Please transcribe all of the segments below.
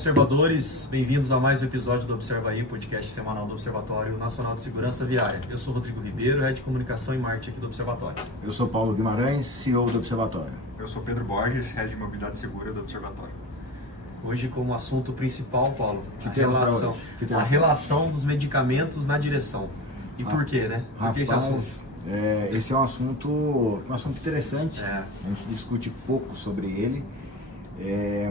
observadores, bem-vindos a mais um episódio do Observa Aí, podcast semanal do Observatório Nacional de Segurança Viária. Eu sou Rodrigo Ribeiro, Head de Comunicação e Marketing aqui do Observatório. Eu sou Paulo Guimarães, CEO do Observatório. Eu sou Pedro Borges, Head de Mobilidade Segura do Observatório. Hoje como assunto principal, Paulo, Que a relação dos medicamentos na direção. E por quê, né? Por que esse assunto? Esse é um assunto interessante, a gente discute pouco sobre ele,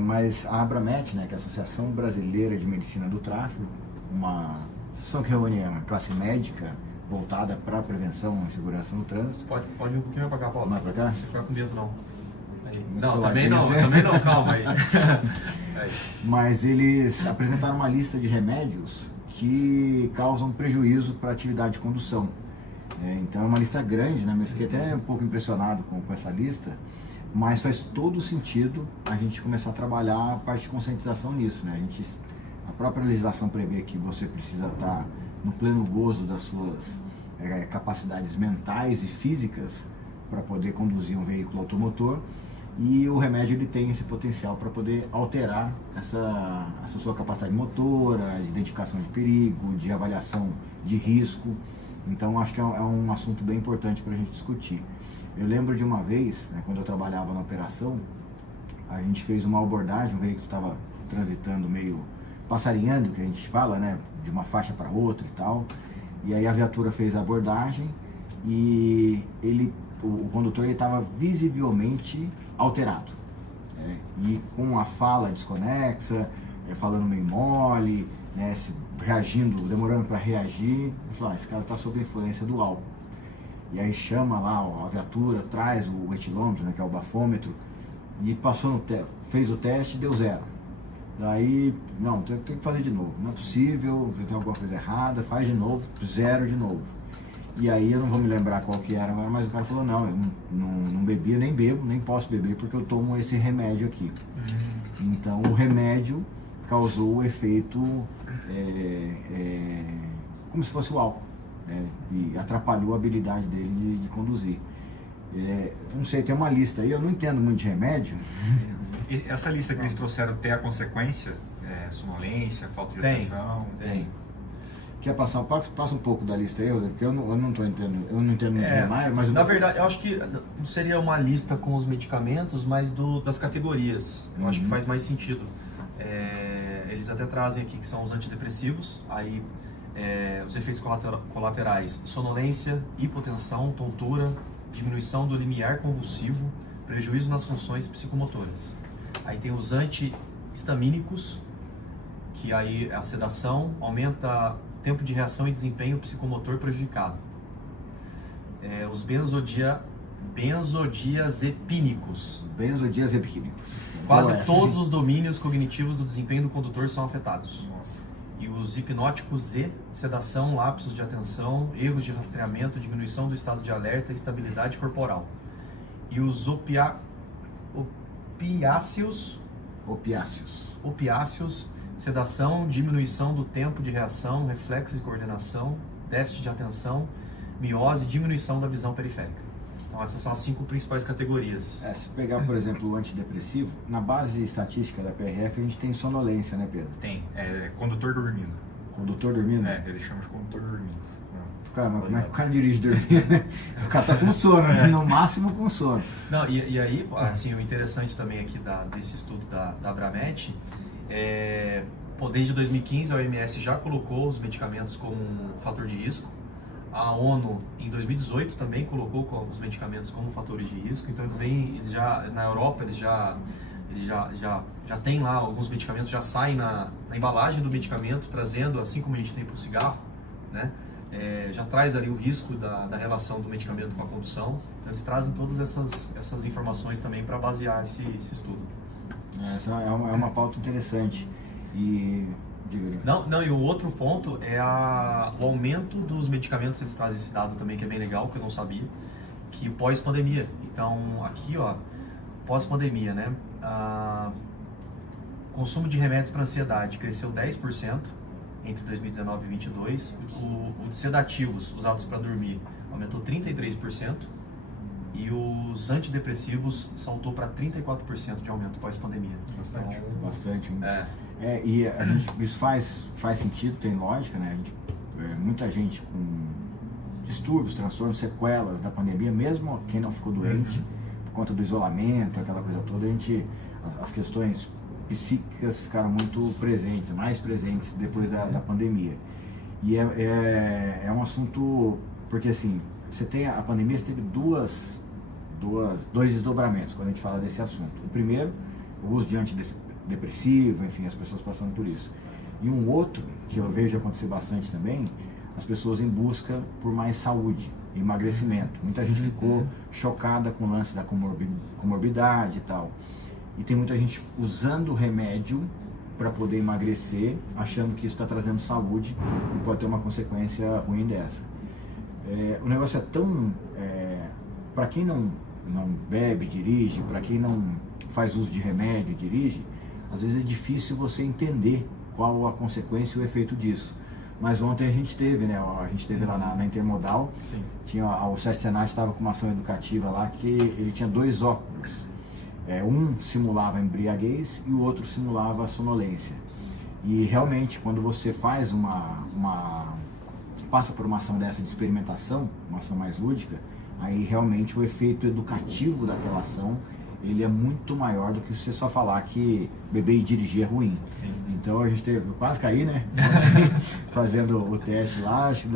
mas a Abramet, né, que é a Associação Brasileira de Medicina do Tráfego, uma associação que reúne a classe médica voltada para a prevenção e segurança no trânsito. Pode ir um pouquinho mais pra cá, Paulo. Mais pra cá? Não precisa ficar com medo, não. Aí. Muito Não, coladinho, também não, calma aí. Mas eles apresentaram uma lista de remédios que causam prejuízo para a atividade de condução. Então é uma lista grande, né? Eu fiquei até um pouco impressionado com essa lista, mas faz todo sentido a gente começar a trabalhar a parte de conscientização nisso, né? A própria legislação prevê que você precisa estar no pleno gozo das suas capacidades mentais e físicas para poder conduzir um veículo automotor, e o remédio ele tem esse potencial para poder alterar essa sua capacidade motora, de identificação de perigo, de avaliação de risco. Então acho que é um assunto bem importante para a gente discutir. Eu lembro de uma vez, né, quando eu trabalhava na operação, a gente fez uma abordagem, o veículo estava transitando meio passarinhando, que a gente fala, né, de uma faixa para outra e tal, e aí a viatura fez a abordagem e o condutor estava visivelmente alterado, e com a fala desconexa, falando meio mole, né, reagindo, demorando para reagir. Eu falei, esse cara está sob influência do álcool. E aí chama lá a viatura, traz o etilômetro, né, que é o bafômetro, e passou fez o teste e deu 0. Daí, não, tem que fazer de novo, não é possível, tem alguma coisa errada, faz de novo, 0 de novo. E aí eu não vou me lembrar qual que era, mas o cara falou, não, eu não bebia, nem bebo, nem posso beber porque eu tomo esse remédio aqui. Então o remédio causou o efeito como se fosse o álcool, né, e atrapalhou a habilidade dele de conduzir. Não sei, tem uma lista aí, eu não entendo muito de remédio. E essa lista que eles trouxeram tem a consequência? Sonolência, falta de atenção? Tem. Quer passar? Passa um pouco da lista aí, porque eu não tô entendendo, eu não entendo muito de remédio, mas... Na verdade, eu acho que não seria uma lista com os medicamentos, mas das categorias. Eu acho que faz mais sentido. Eles até trazem aqui que são os antidepressivos, aí os efeitos colaterais: sonolência, hipotensão, tontura, diminuição do limiar convulsivo, prejuízo nas funções psicomotoras. Aí tem os antihistamínicos, que aí a sedação aumenta tempo de reação e desempenho psicomotor prejudicado. Os benzodiazepínicos. Quase todos os domínios cognitivos do desempenho do condutor são afetados. Nossa. E os hipnóticos e sedação, lapsos de atenção, erros de rastreamento, diminuição do estado de alerta e estabilidade corporal. E os opiáceos, sedação, diminuição do tempo de reação, reflexo de coordenação, déficit de atenção, miose e diminuição da visão periférica. Então essas são as 5 principais categorias. Se pegar, por exemplo, o antidepressivo, na base estatística da PRF a gente tem sonolência, né, Pedro? Tem, condutor dormindo. Condutor dormindo? Eles chamam de condutor dormindo. Cara, mas como é que o cara dirige dormindo, né? O cara tá com sono, né? No máximo com sono. Não, e aí, assim, o interessante também aqui desse estudo da Abramet, desde 2015 a OMS já colocou os medicamentos como um fator de risco. A ONU em 2018 também colocou os medicamentos como fatores de risco. Então na Europa eles já tem lá alguns medicamentos, já saem na embalagem do medicamento, trazendo, assim como a gente tem para o cigarro, né? Já traz ali o risco da relação do medicamento com a condução. Então eles trazem todas essas informações também para basear esse estudo. Essa é uma pauta interessante. E e o outro ponto é o aumento dos medicamentos. Eles trazem esse dado também que é bem legal, que eu não sabia, que pós-pandemia. Então aqui, pós-pandemia, né? Consumo de remédios para ansiedade cresceu 10% entre 2019 e 2022. O de sedativos usados para dormir aumentou 33%. E os antidepressivos saltou para 34% de aumento pós-pandemia. Bastante. E isso faz sentido, tem lógica, né? Muita gente com distúrbios, transtornos, sequelas da pandemia, mesmo quem não ficou doente, por conta do isolamento, aquela coisa toda, as questões psíquicas ficaram muito presentes, mais presentes depois da pandemia. E é um assunto, porque assim, a pandemia teve dois desdobramentos quando a gente fala desse assunto. O primeiro, o uso de antidepressivo, enfim, as pessoas passando por isso. E um outro, que eu vejo acontecer bastante também, as pessoas em busca por mais saúde, emagrecimento. Muita gente ficou chocada com o lance da comorbidade e tal. E tem muita gente usando remédio para poder emagrecer, achando que isso está trazendo saúde e pode ter uma consequência ruim dessa. O negócio é tão... para quem não bebe, dirige, para quem não faz uso de remédio e dirige, às vezes é difícil você entender qual a consequência e o efeito disso. Mas ontem a gente teve, né? A gente teve lá na Intermodal, o SESC Senat estava com uma ação educativa lá que ele tinha 2 óculos. Um simulava embriaguez e o outro simulava sonolência. E realmente, quando você faz passa por uma ação dessa de experimentação, uma ação mais lúdica, aí realmente o efeito educativo daquela ação ele é muito maior do que você só falar que beber e dirigir é ruim. Sim. Então a gente quase caí, né? Fazendo o teste lá, acho que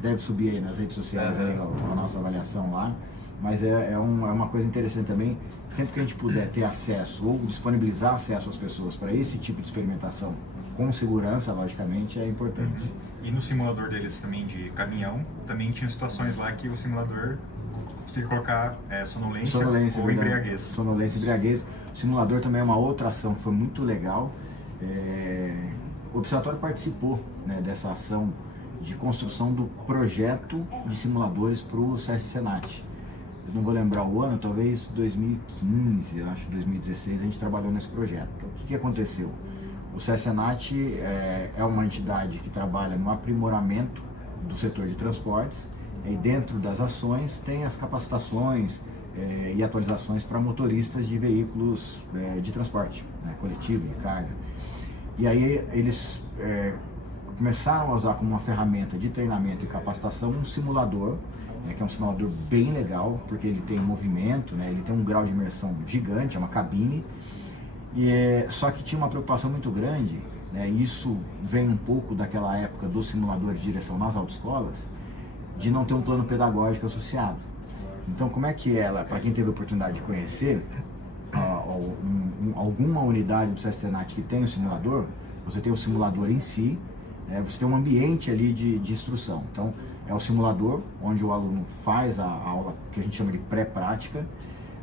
deve subir aí nas redes sociais aí a nossa avaliação lá. Mas é uma coisa interessante também, sempre que a gente puder ter acesso ou disponibilizar acesso às pessoas para esse tipo de experimentação com segurança, logicamente, é importante. E no simulador deles também de caminhão, também tinha situações lá que o simulador você colocar sonolência ou embriaguez. Sonolência e embriaguez. O simulador também é uma outra ação que foi muito legal. O Observatório participou, né, dessa ação de construção do projeto de simuladores para o SESC Senat. Eu não vou lembrar o ano, talvez 2015, eu acho 2016, a gente trabalhou nesse projeto. O que aconteceu? O SESC Senat é uma entidade que trabalha no aprimoramento do setor de transportes. E dentro das ações tem as capacitações e atualizações para motoristas de veículos de transporte, né, coletivo, de carga. E aí eles começaram a usar como uma ferramenta de treinamento e capacitação um simulador, que é um simulador bem legal, porque ele tem movimento, né, ele tem um grau de imersão gigante, é uma cabine, só que tinha uma preocupação muito grande, né, isso vem um pouco daquela época do simulador de direção nas autoescolas, de não ter um plano pedagógico associado. Então, como é que ela, para quem teve a oportunidade de conhecer alguma unidade do SESC Senat que tem o simulador, você tem o simulador em si, você tem um ambiente ali de instrução. Então, é o simulador onde o aluno faz a aula que a gente chama de pré-prática.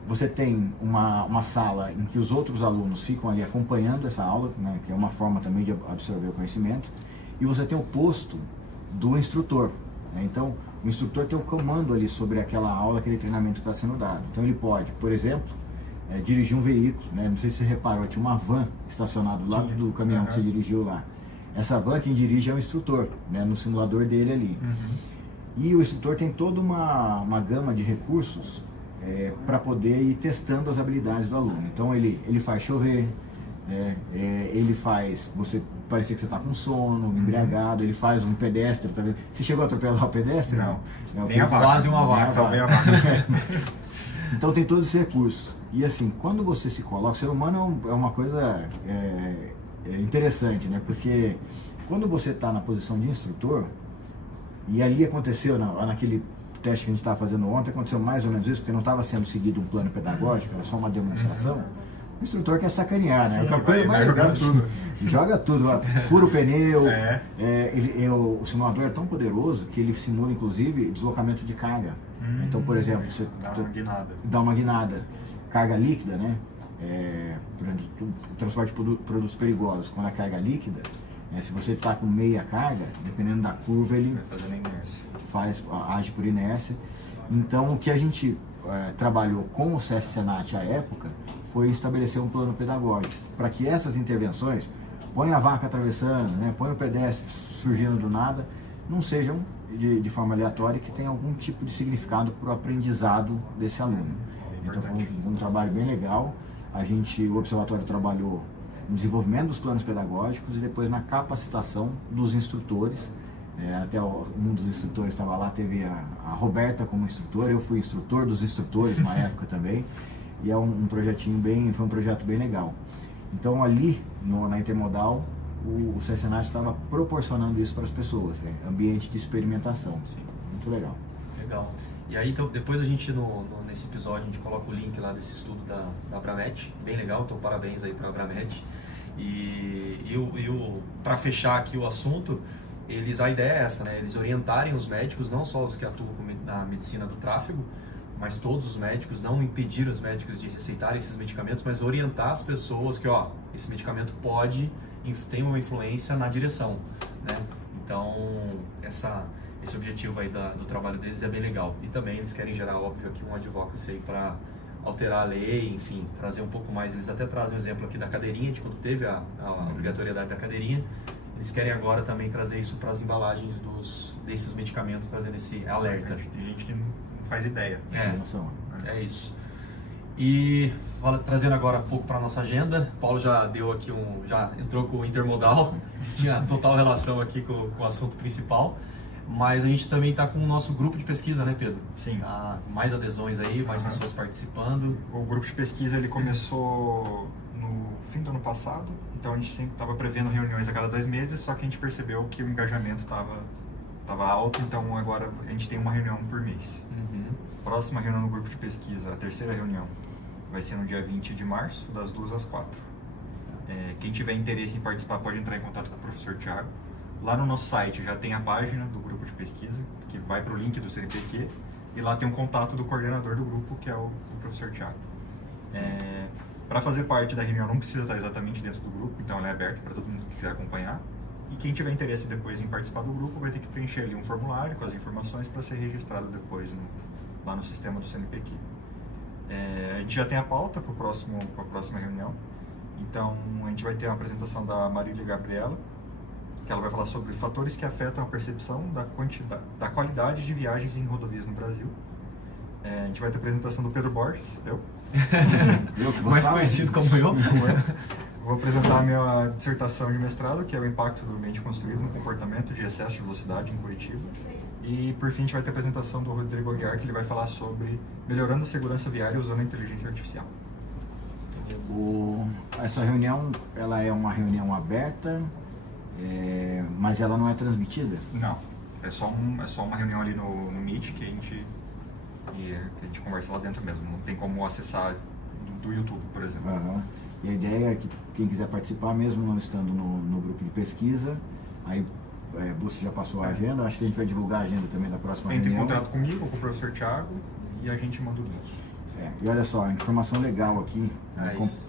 Você tem uma sala em que os outros alunos ficam ali acompanhando essa aula, né, que é uma forma também de absorver o conhecimento. E você tem o posto do instrutor. Então, o instrutor tem um comando ali sobre aquela aula, aquele treinamento que está sendo dado. Então, ele pode, por exemplo, dirigir um veículo, né? Não sei se você reparou, tinha uma van estacionada do lado do caminhão que você dirigiu lá. Essa van, quem dirige é o instrutor, né? No simulador dele ali. E o instrutor tem toda uma gama de recursos para poder ir testando as habilidades do aluno. Então, ele faz chover, ele faz você parecer que você está com sono, embriagado, ele faz um pedestre, tá vendo? Você chegou a atropelar o pedestre? Não. Nem quase uma vaca. Salvei a vaca. Então tem todos esses recursos. E assim, quando você se coloca, o ser humano é uma coisa interessante, né? Porque quando você está na posição de instrutor, e ali aconteceu, naquele teste que a gente estava fazendo ontem, aconteceu mais ou menos isso, porque não estava sendo seguido um plano pedagógico, era só uma demonstração. O instrutor quer sacanear, né? Sim, vai jogando tudo. Joga tudo, fura o pneu. O simulador é tão poderoso que ele simula, inclusive, deslocamento de carga. Então, por exemplo, você dá uma guinada. Carga líquida, né? Por exemplo, o transporte de produtos perigosos, quando a carga é líquida, se você está com meia carga, dependendo da curva, ele age por inércia. Então, o que a gente trabalhou com o SESC Senat à época foi estabelecer um plano pedagógico para que essas intervenções, põe a vaca atravessando, né, põe o pedestre surgindo do nada, não sejam de forma aleatória e que tenham algum tipo de significado para o aprendizado desse aluno. Então foi um trabalho bem legal. O Observatório trabalhou no desenvolvimento dos planos pedagógicos e depois na capacitação dos instrutores. Até um dos instrutores estava lá, teve a Roberta como instrutora, eu fui instrutor dos instrutores uma época também, e é um projetinho foi um projeto bem legal. Então ali na Intermodal, o CSNAT estava proporcionando isso para as pessoas, ambiente de experimentação. Sim. Muito legal. Legal. E aí, então, depois a gente, nesse episódio, a gente coloca o link lá desse estudo da Abramet, bem legal, então parabéns aí para a Abramet. Para fechar aqui o assunto, a ideia é essa, né? Eles orientarem os médicos, não só os que atuam na medicina do tráfego, mas todos os médicos, não impedir os médicos de receitarem esses medicamentos, mas orientar as pessoas que, esse medicamento tem uma influência na direção, né? Então, esse objetivo aí do trabalho deles é bem legal. E também eles querem gerar, óbvio, aqui um advocacy aí para alterar a lei, enfim, trazer um pouco mais. Eles até trazem um exemplo aqui da cadeirinha, de quando teve a obrigatoriedade da cadeirinha. Eles querem agora também trazer isso para as embalagens desses medicamentos, trazendo esse alerta. Tem gente que não faz ideia. É isso. E trazendo agora um pouco para a nossa agenda, Paulo já deu aqui já entrou com o Intermodal, tinha total relação aqui com o assunto principal, mas a gente também está com o nosso grupo de pesquisa, né, Pedro? Sim. Mais adesões aí, mais pessoas participando. O grupo de pesquisa ele começou no fim do ano passado, então a gente sempre estava prevendo reuniões a cada 2 meses, só que a gente percebeu que o engajamento estava alto, então agora a gente tem uma reunião por mês. Próxima reunião no grupo de pesquisa, a terceira reunião, vai ser no dia 20 de março, das 2 às 4. Quem tiver interesse em participar pode entrar em contato com o professor Thiago. Lá no nosso site já tem a página do grupo de pesquisa, que vai para o link do CNPq, e lá tem um contato do coordenador do grupo, que é o professor Thiago. Para fazer parte da reunião não precisa estar exatamente dentro do grupo, então ela é aberta para todo mundo que quiser acompanhar. E quem tiver interesse depois em participar do grupo vai ter que preencher ali um formulário com as informações para ser registrado depois lá no sistema do CNPq. A gente já tem a pauta para a próxima reunião, então a gente vai ter uma apresentação da Marília Gabriela, que ela vai falar sobre fatores que afetam a percepção da qualidade de viagens em rodovias no Brasil. A gente vai ter a apresentação do Pedro Borges, mais conhecido como eu. Vou apresentar a minha dissertação de mestrado, que é o impacto do ambiente construído no comportamento de excesso de velocidade em Curitiba. E, por fim, a gente vai ter a apresentação do Rodrigo Aguiar, que ele vai falar sobre melhorando a segurança viária usando a inteligência artificial. Essa reunião, ela é uma reunião aberta, mas ela não é transmitida? Não, é só uma reunião ali no Meet que a gente conversa lá dentro mesmo. Não tem como acessar do YouTube, por exemplo. E a ideia é que quem quiser participar, mesmo não estando no grupo de pesquisa, aí você já passou a agenda, acho que a gente vai divulgar a agenda também da próxima reunião. Entre em contato comigo, com o professor Thiago, e a gente manda o link. E olha só, informação legal aqui,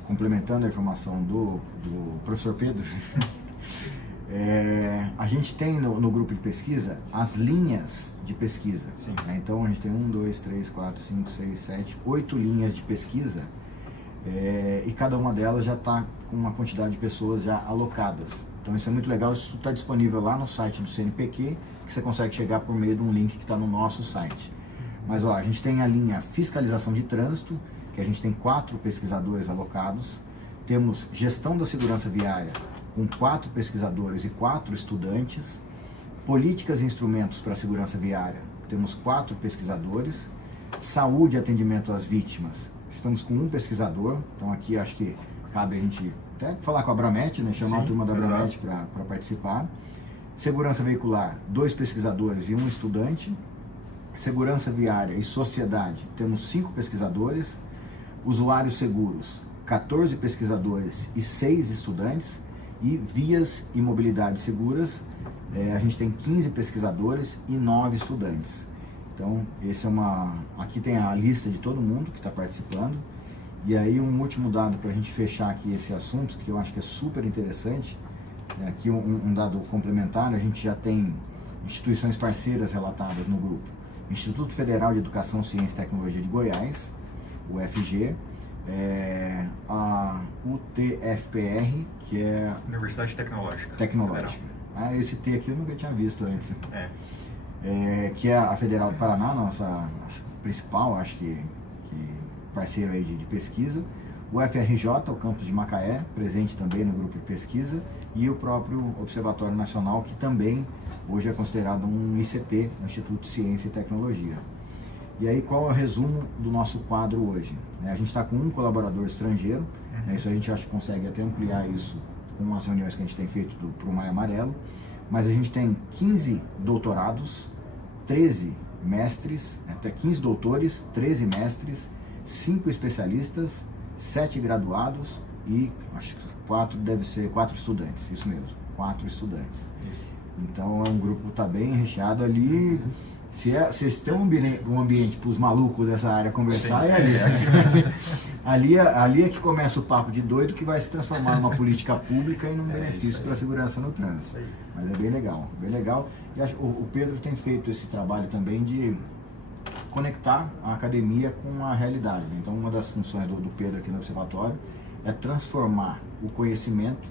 complementando a informação do professor Pedro. A gente tem no grupo de pesquisa as linhas de pesquisa. Então a gente tem 1, 2, 3, 4, 5, 6, 7, 8 linhas de pesquisa, e cada uma delas já está com uma quantidade de pessoas já alocadas. Então isso é muito legal, isso está disponível lá no site do CNPq, que você consegue chegar por meio de um link que está no nosso site. Mas a gente tem a linha fiscalização de trânsito, que a gente tem 4 pesquisadores alocados. Temos gestão da segurança viária, com 4 pesquisadores e 4 estudantes. Políticas e instrumentos para a segurança viária, temos 4 pesquisadores. Saúde e atendimento às vítimas, estamos com 1 pesquisador. Então aqui acho que cabe a gente até falar com a Abramet, né? Chamar a turma da Abramet para participar. Segurança veicular, 2 pesquisadores e 1 estudante. Segurança viária e sociedade, temos 5 pesquisadores. Usuários seguros, 14 pesquisadores e 6 estudantes. E vias e mobilidade seguras, a gente tem 15 pesquisadores e 9 estudantes. Então, aqui tem a lista de todo mundo que está participando. E aí um último dado para a gente fechar aqui esse assunto, que eu acho que é super interessante, aqui um dado complementar. A gente já tem instituições parceiras relatadas no grupo: Instituto Federal de Educação, Ciência e Tecnologia de Goiás, o UFG, a UTFPR, que é Universidade Tecnológica. Esse T aqui eu nunca tinha visto antes. Que é a Federal do Paraná, nossa principal, acho que parceiro aí de pesquisa. o FRJ, o campus de Macaé, presente também no grupo de pesquisa, e o próprio Observatório Nacional, que também hoje é considerado um ICT, Instituto de Ciência e Tecnologia. E aí, qual é o resumo do nosso quadro hoje? A gente está com um colaborador estrangeiro, isso a gente acha que consegue até ampliar isso com as reuniões que a gente tem feito para o Maio Amarelo, mas a gente tem 15 doutorados, 13 mestres, até 15 doutores, 13 mestres, 5 especialistas, 7 graduados e acho que 4 estudantes, isso mesmo, 4 estudantes. Isso. Então é um grupo que está bem recheado ali. Se tem um ambiente para os malucos dessa área conversar, é ali. ali é que começa o papo de doido que vai se transformar numa política pública e num benefício para a segurança no trânsito. Mas é bem legal, bem legal. E o Pedro tem feito esse trabalho também de conectar a academia com a realidade. Então uma das funções do Pedro aqui no Observatório é transformar o conhecimento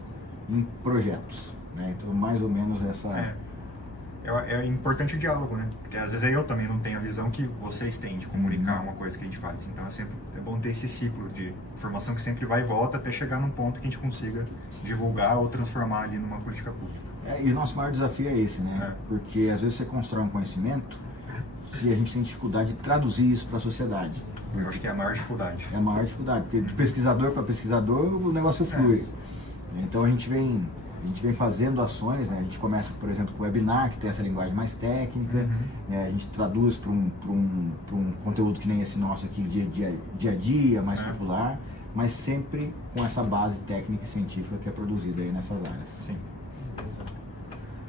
em projetos. Então mais ou menos essa... É importante o diálogo, né? Porque às vezes eu também não tenho a visão que vocês têm de comunicar uma coisa que a gente faz. Então é bom ter esse ciclo de informação que sempre vai e volta até chegar num ponto que a gente consiga divulgar ou transformar ali numa política pública. E o nosso maior desafio é esse, né? Porque às vezes você constrói um conhecimento e a gente tem dificuldade de traduzir isso para a sociedade. Eu acho que é a maior dificuldade. É a maior dificuldade, porque de pesquisador para pesquisador o negócio flui. Então a gente vem fazendo ações, né? A gente começa, por exemplo, com o webinar, que tem essa linguagem mais técnica, a gente traduz para um conteúdo que nem esse nosso aqui, dia a dia, mais popular, mas sempre com essa base técnica e científica que é produzida aí nessas áreas. Sim.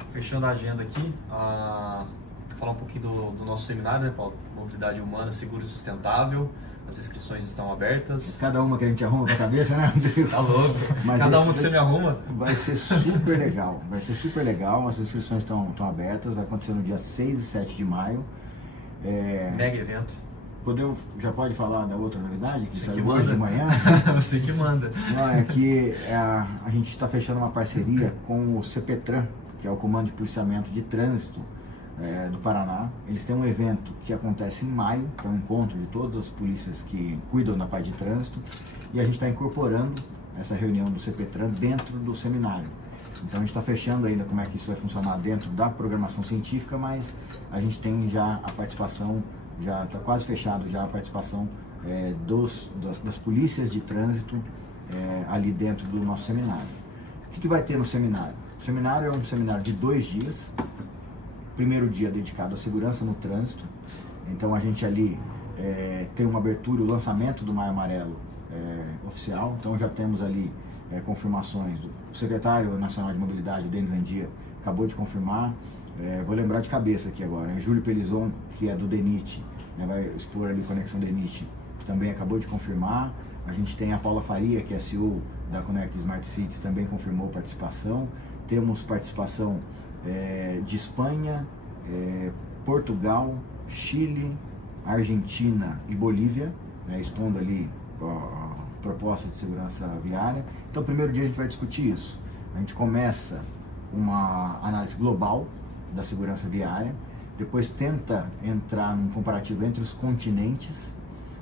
Fechando a agenda aqui, falar um pouquinho do nosso seminário, né, Paulo? Mobilidade Humana, Segura e Sustentável. As inscrições estão abertas. Cada uma que a gente arruma com a cabeça, né, Rodrigo? Tá louco. Mas cada uma que você me arruma. Vai ser super legal. Vai ser super legal. As inscrições estão abertas. Vai acontecer no dia 6 e 7 de maio. Mega evento. Já pode falar da outra novidade que Você saiu que hoje manda. de manhã? Você que manda. Não, é que a gente está fechando uma parceria com o CPTRAN, que é o Comando de Policiamento de Trânsito do Paraná. Eles têm um evento que acontece em maio, que é um encontro de todas as polícias que cuidam da parte de trânsito, e a gente está incorporando essa reunião do CPTRAN dentro do seminário. Então a gente está fechando ainda como é que isso vai funcionar dentro da programação científica, mas a gente tem já a participação, já está quase fechado já a participação das polícias de trânsito ali dentro do nosso seminário. O que vai ter no seminário? O seminário é um seminário de 2 dias. Primeiro dia dedicado à segurança no trânsito. Então a gente ali tem uma abertura, o lançamento do Maio Amarelo oficial. Então já temos ali confirmações do secretário nacional de mobilidade, Denis Andia, acabou de confirmar. Vou lembrar de cabeça aqui agora, Júlio Pelizon, que é do DENIT, vai expor ali Conexão DENIT, também acabou de confirmar. A gente tem a Paula Faria, que é CEO da Connect Smart Cities, também confirmou participação. Temos participação de Espanha, Portugal, Chile, Argentina e Bolívia, expondo ali a proposta de segurança viária. Então, primeiro dia a gente vai discutir isso. A gente começa uma análise global da segurança viária, depois tenta entrar num comparativo entre os continentes,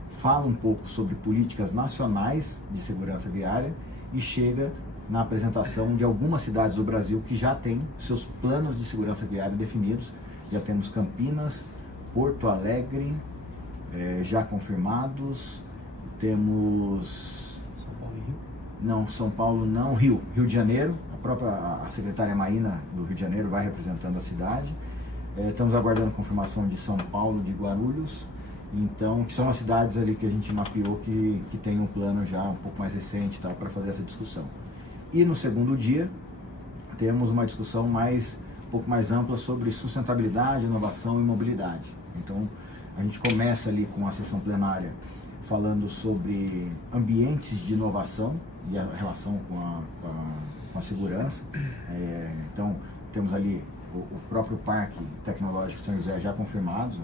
fala um pouco sobre políticas nacionais de segurança viária e chega na apresentação de algumas cidades do Brasil que já têm seus planos de segurança viária definidos. Já temos Campinas, Porto Alegre, já confirmados. Temos... São Paulo e Rio? Não, São Paulo não. Rio de Janeiro. A secretária Maína do Rio de Janeiro vai representando a cidade. Estamos aguardando confirmação de São Paulo, de Guarulhos. Então, que são as cidades ali que a gente mapeou que tem um plano já um pouco mais recente, tá, para fazer essa discussão. E no segundo dia, temos uma discussão um pouco mais ampla sobre sustentabilidade, inovação e mobilidade. Então, a gente começa ali com a sessão plenária falando sobre ambientes de inovação e a relação com a segurança. Então, temos ali o próprio Parque Tecnológico de São José já confirmado,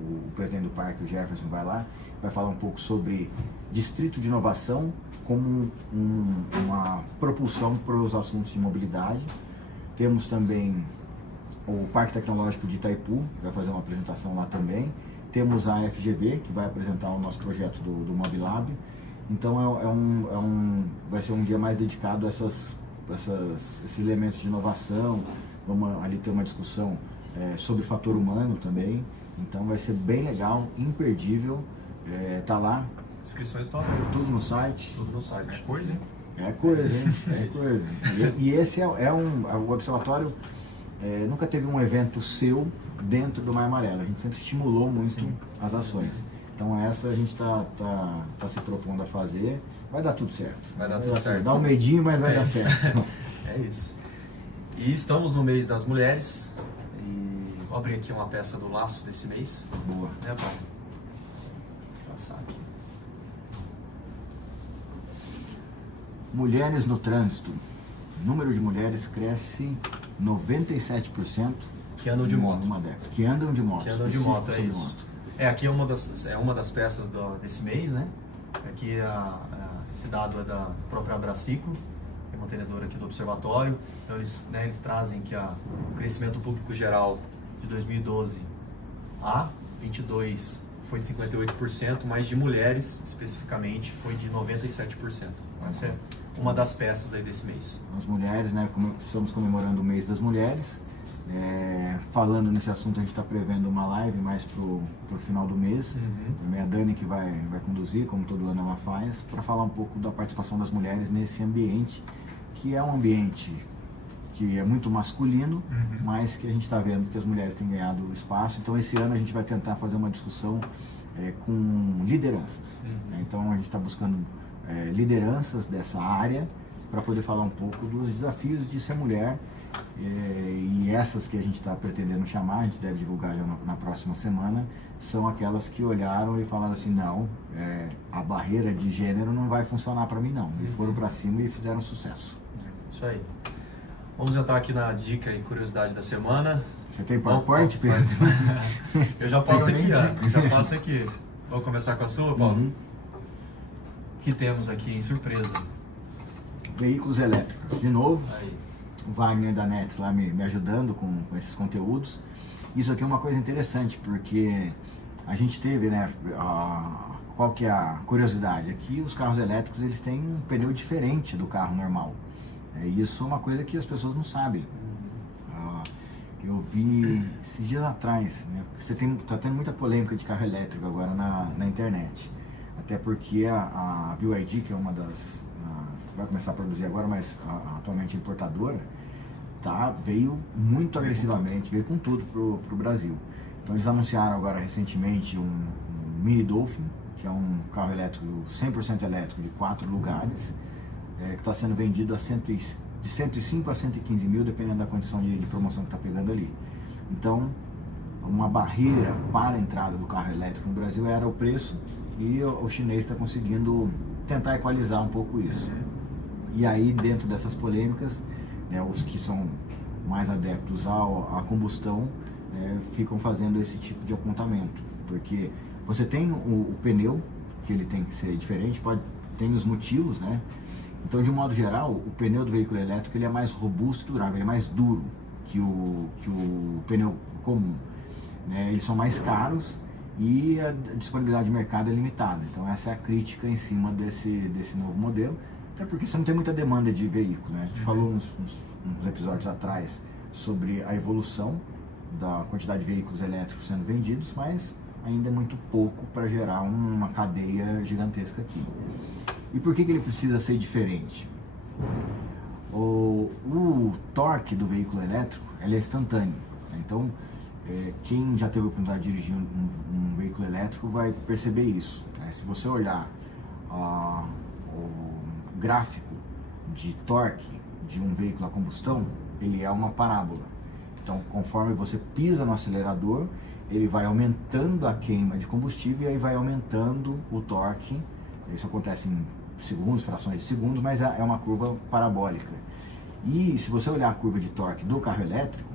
o presidente do parque, o Jefferson, vai lá, vai falar um pouco sobre distrito de inovação como uma propulsão para os assuntos de mobilidade. Temos também o Parque Tecnológico de Itaipu, vai fazer uma apresentação lá também. Temos a FGV, que vai apresentar o nosso projeto do Mobilab. Então vai ser um dia mais dedicado a esses elementos de inovação. Vamos ali ter uma discussão sobre fator humano também. Então vai ser bem legal, imperdível. Tá lá. Inscrições estão abertas. Tudo no site. Tudo no site. É coisa, hein? É coisa, hein? É coisa. E esse o Observatório nunca teve um evento seu dentro do Maio Amarelo. A gente sempre estimulou muito as ações. Então essa a gente tá se propondo a fazer. Vai dar tudo certo. Vai dar tudo certo. Dá um medinho, mas vai dar certo. É isso. E estamos no mês das mulheres. E vou abrir aqui uma peça do laço desse mês. Boa. Né, Paulo? Vou passar aqui. Mulheres no trânsito. O número de mulheres cresce 97%. Que andam de moto. Numa década. Que andam de moto. Que andam de moto, é isso. Aqui é uma das peças desse mês, né? Aqui esse dado é da própria Abraciclo, que é mantenedora aqui do Observatório. Então eles trazem que o crescimento público geral de 2012 a 22 foi de 58%, mas de mulheres especificamente foi de 97%. Essa é uma das peças aí desse mês. As mulheres, né? Como estamos comemorando o mês das mulheres. Falando nesse assunto, a gente está prevendo uma live mais pro final do mês. Também a Dani que vai conduzir, como todo ano ela faz, para falar um pouco da participação das mulheres nesse ambiente, que é um ambiente que é muito masculino, mas que a gente está vendo que as mulheres têm ganhado espaço. Então esse ano a gente vai tentar fazer uma discussão com lideranças. Então a gente está buscando lideranças dessa área para poder falar um pouco dos desafios de ser mulher. E essas que a gente está pretendendo chamar, a gente deve divulgar já na próxima semana, são aquelas que olharam e falaram assim, não, a barreira de gênero não vai funcionar para mim não. E foram para cima e fizeram sucesso. Isso aí. Vamos entrar aqui na dica e curiosidade da semana. Você tem PowerPoint, Pedro? Eu já passo aqui, ó. Já passo aqui. Vamos começar com a sua, Paulo? Que temos aqui em surpresa. Veículos elétricos. De novo. Aí. O Wagner da Nets lá me ajudando com esses conteúdos. Isso aqui é uma coisa interessante, porque a gente teve, né, qual que é a curiosidade? Aqui os carros elétricos eles têm um pneu diferente do carro normal. Isso é uma coisa que as pessoas não sabem. Eu vi esses dias atrás, né, tá tendo muita polêmica de carro elétrico agora na internet. Até porque a BYD, que é uma das... vai começar a produzir agora, mas atualmente importadora, veio muito agressivamente, veio com tudo pro Brasil. Então eles anunciaram agora recentemente um Mini Dolphin, que é um carro elétrico 100% elétrico de 4 lugares, que está sendo vendido de 105 a 115 mil, dependendo da condição de promoção que está pegando ali. Então, uma barreira para a entrada do carro elétrico no Brasil era o preço, e o chinês está conseguindo tentar equalizar um pouco isso. E aí, dentro dessas polêmicas, né, os que são mais adeptos à combustão ficam fazendo esse tipo de apontamento, porque você tem o pneu, que ele tem que ser diferente, tem os motivos, né? Então, de um modo geral, o pneu do veículo elétrico ele é mais robusto e durável, ele é mais duro que o pneu comum, né? Eles são mais caros e a disponibilidade de mercado é limitada. Então, essa é a crítica em cima desse novo modelo. Até porque você não tem muita demanda de veículo, né? A gente falou uns episódios atrás sobre a evolução da quantidade de veículos elétricos sendo vendidos, mas ainda é muito pouco para gerar uma cadeia gigantesca aqui. E por que ele precisa ser diferente? O torque do veículo elétrico ele é instantâneo. Então, quem já teve a oportunidade de dirigir um veículo elétrico vai perceber isso. Se você olhar o gráfico de torque de um veículo a combustão, ele é uma parábola. Então, conforme você pisa no acelerador, ele vai aumentando a queima de combustível e aí vai aumentando o torque. Isso acontece em segundos, frações de segundos, mas é uma curva parabólica. E se você olhar a curva de torque do carro elétrico,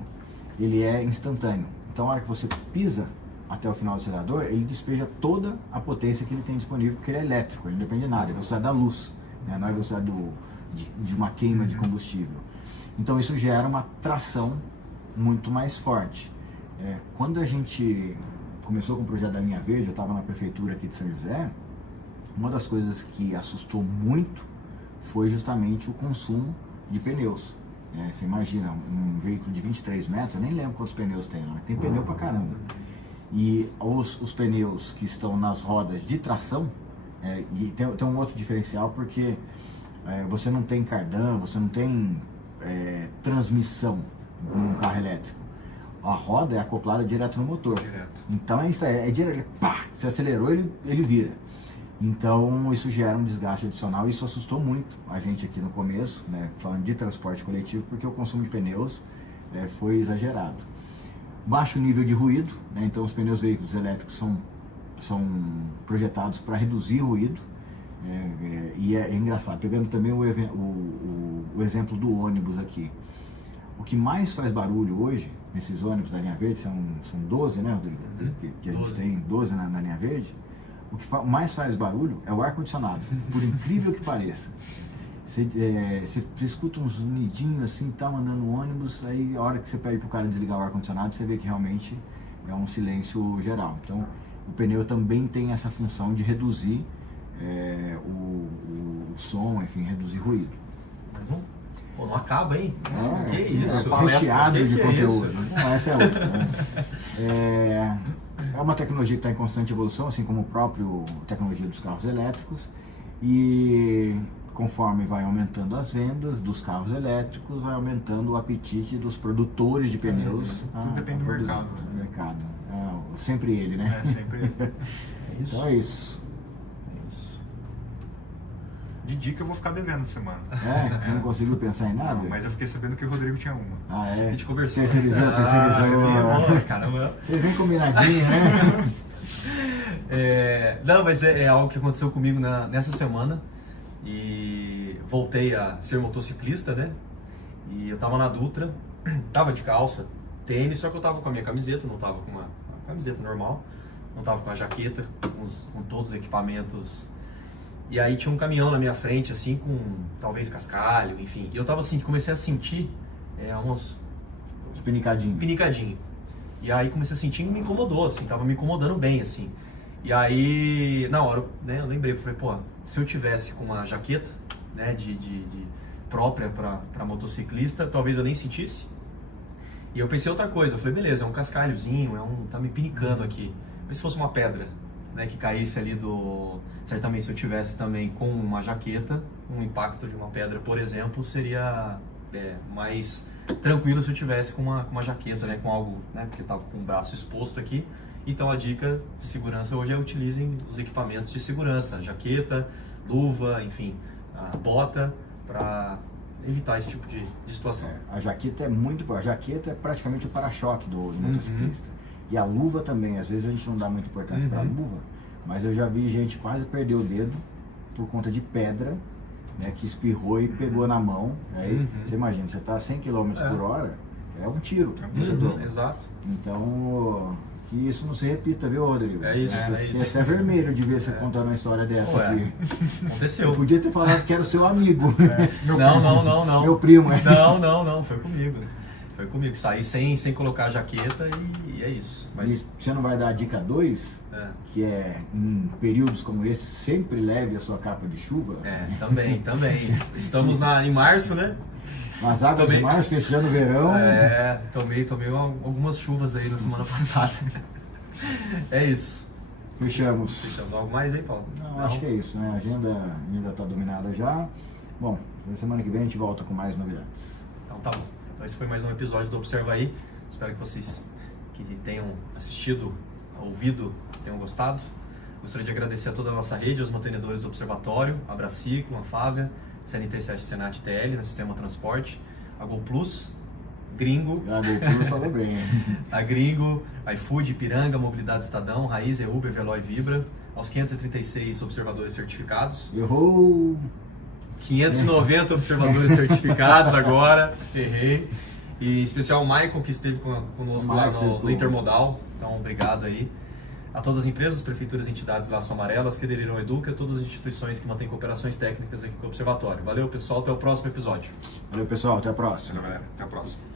ele é instantâneo. Então, a hora que você pisa até o final do acelerador, ele despeja toda a potência que ele tem disponível, porque ele é elétrico, ele não depende de nada, é a velocidade da luz, né? Não é a velocidade de uma queima de combustível. Então isso gera uma tração muito mais forte. Quando a gente começou com o projeto da linha verde, eu estava na prefeitura aqui de São José, uma das coisas que assustou muito foi justamente o consumo de pneus. Você imagina, um veículo de 23 metros, eu nem lembro quantos pneus tem, mas tem pneu pra caramba. E os pneus que estão nas rodas de tração, e tem um outro diferencial porque você não tem cardan, você não tem transmissão num carro elétrico. A roda é acoplada direto no motor. Então é isso aí, direto, pá, você acelerou, ele vira. Então isso gera um desgaste adicional e isso assustou muito a gente aqui no começo, né, falando de transporte coletivo, porque o consumo de pneus foi exagerado. Baixo nível de ruído, né, então os pneus veículos elétricos são projetados para reduzir ruído. E é engraçado, pegando também o exemplo do ônibus aqui. O que mais faz barulho hoje, nesses ônibus da linha verde, são 12, né, Rodrigo? Que a gente tem 12 na linha verde. O que mais faz barulho é o ar-condicionado, por incrível que pareça. Você escuta uns unidinhos assim, tá mandando um ônibus, aí a hora que você pede pro cara desligar o ar-condicionado, você vê que realmente é um silêncio geral. Então, o pneu também tem essa função de reduzir o som, enfim, reduzir ruído. Mais um? Pô, não acaba, hein? Que isso? Recheado de conteúdo. Isso? Não, essa é outra, né? É uma tecnologia que está em constante evolução, assim como a própria tecnologia dos carros elétricos. E conforme vai aumentando as vendas dos carros elétricos, vai aumentando o apetite dos produtores de pneus. Tudo depende do mercado. Sempre ele, né? Sempre ele. Então é isso. De dica eu vou ficar devendo essa semana. Não conseguiu pensar em nada? Não, mas eu fiquei sabendo que o Rodrigo tinha uma. A gente conversou. Terceirizou. Caramba. Vocês vêm combinadinho, né? Não, mas é algo que aconteceu comigo nessa semana. E voltei a ser motociclista, né? E eu tava na Dutra, tava de calça, tênis, só que eu tava com a minha camiseta, não tava com uma camiseta normal, não tava com a jaqueta, com todos os equipamentos. E aí tinha um caminhão na minha frente, assim, com talvez cascalho, enfim. E eu tava assim, comecei a sentir uns pinicadinho. E aí comecei a sentir e me incomodou, assim, tava me incomodando bem, assim. E aí, na hora, né, eu lembrei, falei, pô, se eu tivesse com uma jaqueta, né, de própria pra motociclista, talvez eu nem sentisse. E eu pensei outra coisa, eu falei, beleza, é um cascalhozinho, tá me pinicando aqui. Mas se fosse uma pedra, né, que caísse ali certamente se eu tivesse também com uma jaqueta, um impacto de uma pedra, por exemplo, seria mais tranquilo se eu tivesse com uma jaqueta, né, com algo, né, porque eu tava com o braço exposto aqui. Então a dica de segurança hoje é utilizem os equipamentos de segurança, jaqueta, luva, enfim, a bota, para evitar esse tipo de situação. A jaqueta a jaqueta é praticamente o para-choque do motociclista. E a luva também, às vezes a gente não dá muita importância para a luva, mas eu já vi gente quase perder o dedo por conta de pedra, né, que espirrou e pegou na mão. Aí você imagina, você está a 100 km por hora, é um tiro. Exato. Então, que isso não se repita, viu, Rodrigo? É isso. Eu fiquei até vermelho de ver você contando uma história dessa aqui. Aconteceu. Você podia ter falado que era o seu amigo. Não. Meu primo, Não, foi comigo. Foi comigo, saí sem colocar a jaqueta e é isso. Mas e você não vai dar a dica 2, que é em períodos como esse, sempre leve a sua capa de chuva? Também. Estamos em março, né? Nas águas de março, fechando o verão. Tomei algumas chuvas aí na semana passada. É isso. Fechamos. Algo mais aí, Paulo? Não, acho que é isso, né? A agenda está dominada já. Bom, na semana que vem a gente volta com mais novidades. Então tá bom. Então esse foi mais um episódio do Observa Aí. Espero que vocês que tenham assistido, ouvido, tenham gostado. Gostaria de agradecer a toda a nossa rede, aos mantenedores do Observatório, a Braciclo, a Fávia, CNT7 Senat TL, no Sistema Transporte, a GoPlus, Gringo, A GoPlus falou bem. a Gringo, iFood, Ipiranga, Mobilidade Estadão, Raiz, Uber, Veloy, Vibra, aos 536 observadores certificados. Errou! 590 observadores certificados agora, errei. E em especial o Michael, que esteve conosco lá no Intermodal. Então, obrigado aí. A todas as empresas, prefeituras e entidades Laço Amarelas, que aderiram ao Educa, a todas as instituições que mantêm cooperações técnicas aqui com o Observatório. Valeu, pessoal. Até o próximo episódio. Valeu, pessoal. Até a próxima. Valeu, galera. Até a próxima.